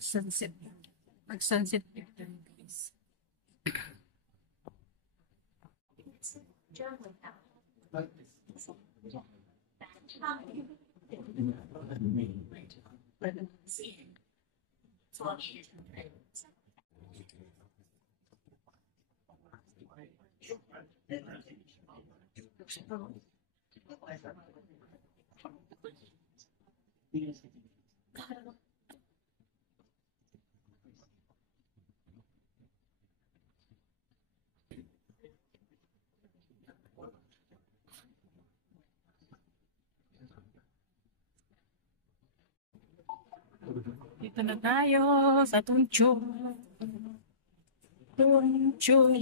Sunset. Mag-sunset picture, guys. Dito na tayo sa Tunchon. Tunchon.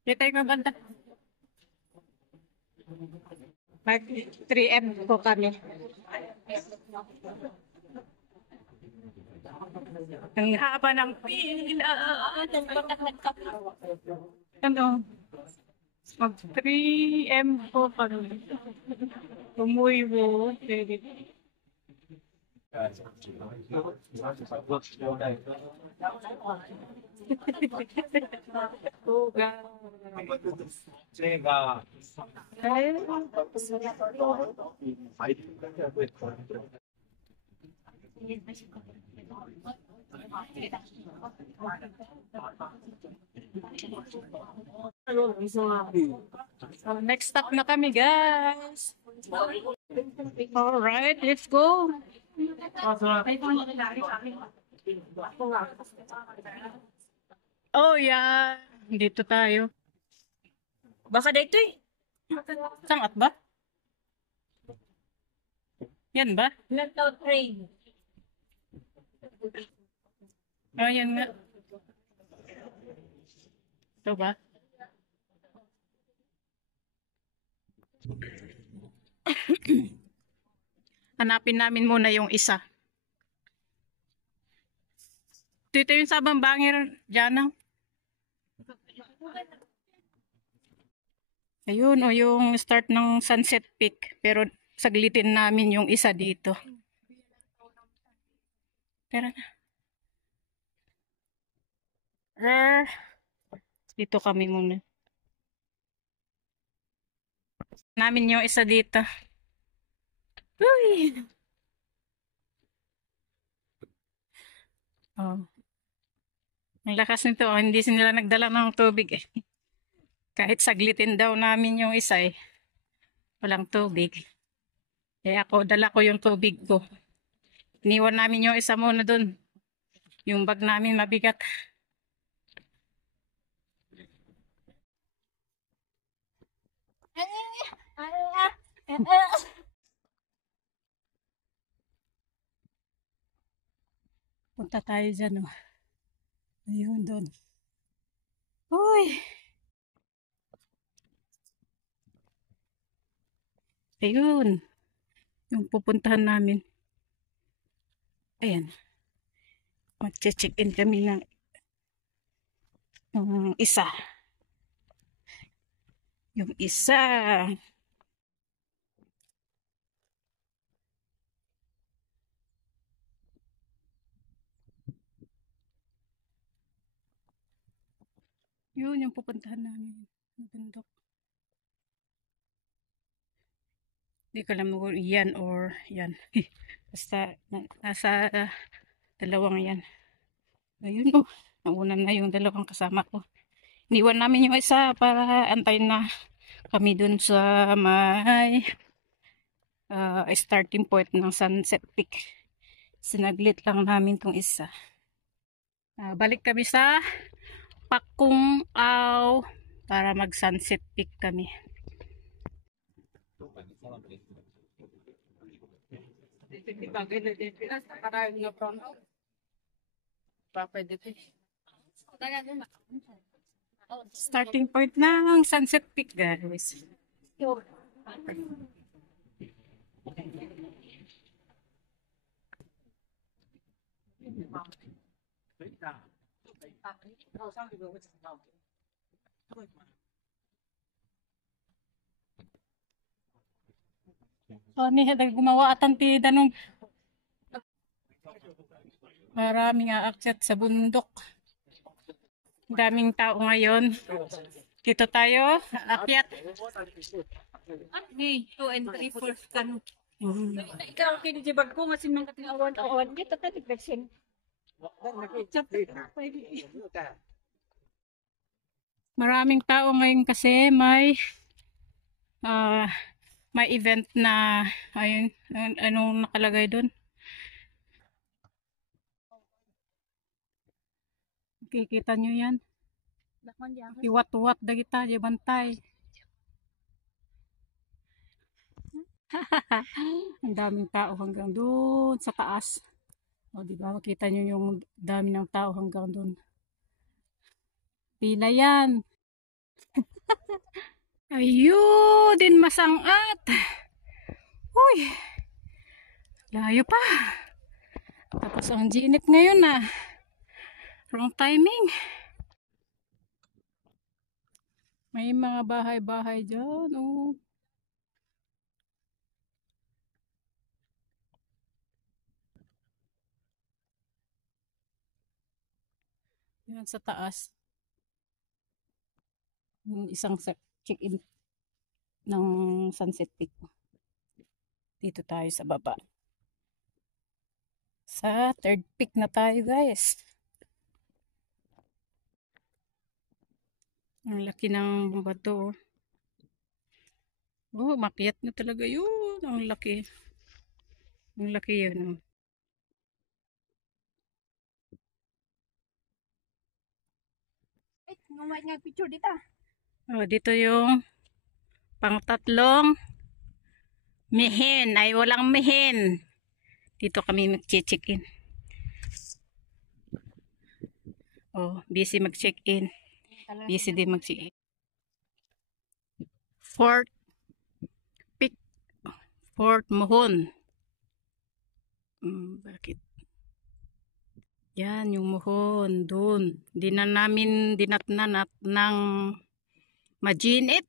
Kita yung maganda. Mag 3M po kami. Ang haba ng pila. Ano? Mag 3M po kami. Umuwi mo. 제가 So, next stop na kami, guys. Alright, let's go. Oh, yeah. Dito tayo. Baka dito eh. Sangat ba? Yan ba? Mental train. Oh, yan nga. Ito ba? Hanapin namin muna yung isa. Dito yung sa Bambangir, Jana. Ayun, o yung start ng Sunset Peak. Pero saglitin namin yung isa dito. Tara na. Dito kami muna. Namin yung isa dito. Uy! Oh. Ang lakas nito. Oh. Hindi sila nagdala ng tubig eh. Kahit saglitin daw namin yung isa eh. Walang tubig. Eh ako, dala ko yung tubig ko. Iniwan namin yung isa muna dun. Yung bag namin mabigat. Punta tayo dyan, oh. Ayun, doon. Uy! Ayun. Yung pupuntahan namin. Ayan. Mag-check-in kami ng isa. Yung isa. Yun yung pupuntahan namin. Bundok. Hindi ko alam kung yan or yan. Basta nasa dalawang yan. Ayun oh. Nauna na yung dalawang kasama ko. Iniwan namin yung isa para antayin na kami dun sa may starting point ng Sunset Peak. Sinaglit lang namin tong isa. Balik kami sa Pakung Aw para mag Sunset Peak kami. Starting point ng Sunset Peak, guys. So, ni gumawa atan ti danong maraming aakyat sa bundok. Daming tao ngayon. Dito tayo, aakyat. Hey, 2 and 3 fourth kan. Ikaw kini di bag ko nga sinang kating awan kita ta tigresin. Maraming tao ngayon kasi may event na ayun, anong nakalagay doon? Kikita nyo yan. Iwat-wat dagita, di bantay. Ang daming tao hanggang doon sa taas. O, di ba? Makita nyo yung dami ng tao hanggang doon. Pila yan. Ayun, din masangat. Uy, layo pa. Tapos ang ginit ngayon na. Wrong timing. May mga bahay-bahay dyan. Oh. Yan sa taas. Isang check-in ng Sunset Peak. Dito tayo sa baba. Sa third peak na tayo, guys. Ang laki ng bato. Oh, makyat na talaga yun. Ang laki. Ang laki yun. Ngumay nga picture dito. Oh, dito yung pangtatlong mihin. Ay, walang mihin. Dito kami mag-check-in. Oh, busy mag-check-in. Busy din mag-check-in. Fort Peak. Fort Mohon. Bakit? Yan, yung Mohon. Doon. Di na namin dinatnan at ng majinit.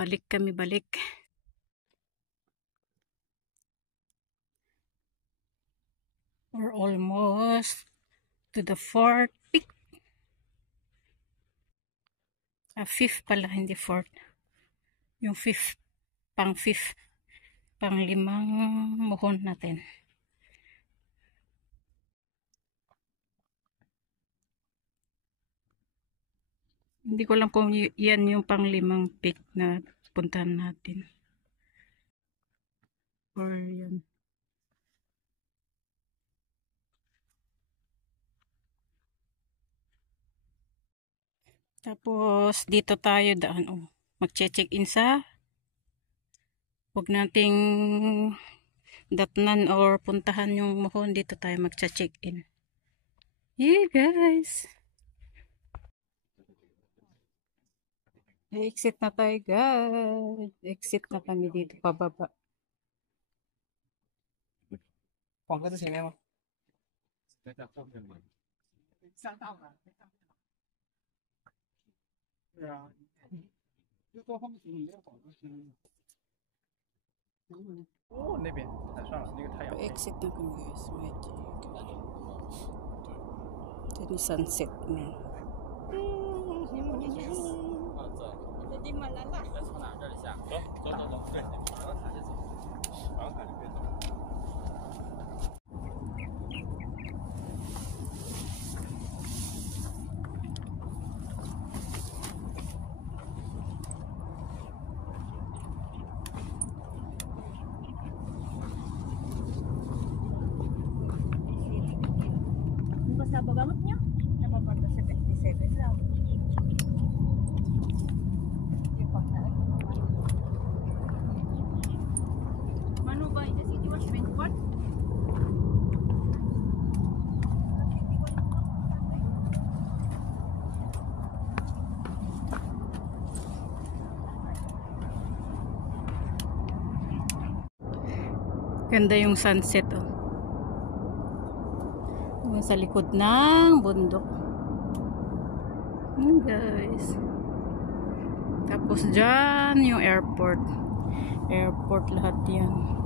Balik kami, balik. We're almost to the fourth peak. Fifth pala, hindi fourth. Yung fifth, pang limang Mohon natin. Hindi ko lang kung yan yung pang limang peak na puntahan natin. Or yan. Tapos dito tayo daan. Oh, mag-check-in sa. Huwag nating datnan or puntahan yung Mohon. Dito tayo mag-check-in. Yeah, guys. Exit na tayo, guys. Exit na kami dito pababa. 黄哥在前面吗？在后面吗？上道了，对啊，就坐后面没有黄哥先。哦，那边，哎，算了，那个太阳。 Exit na kami, guys. Medyo. Ito yung sunset na. Jadi malala. 从哪这里下？走走走走，对，往上塔就走，往上塔就别走。 Dito Ganda yung sunset, oh. Yung sa likod ng bundok. Guys. Tapos dyan yung airport. Airport lahat yan.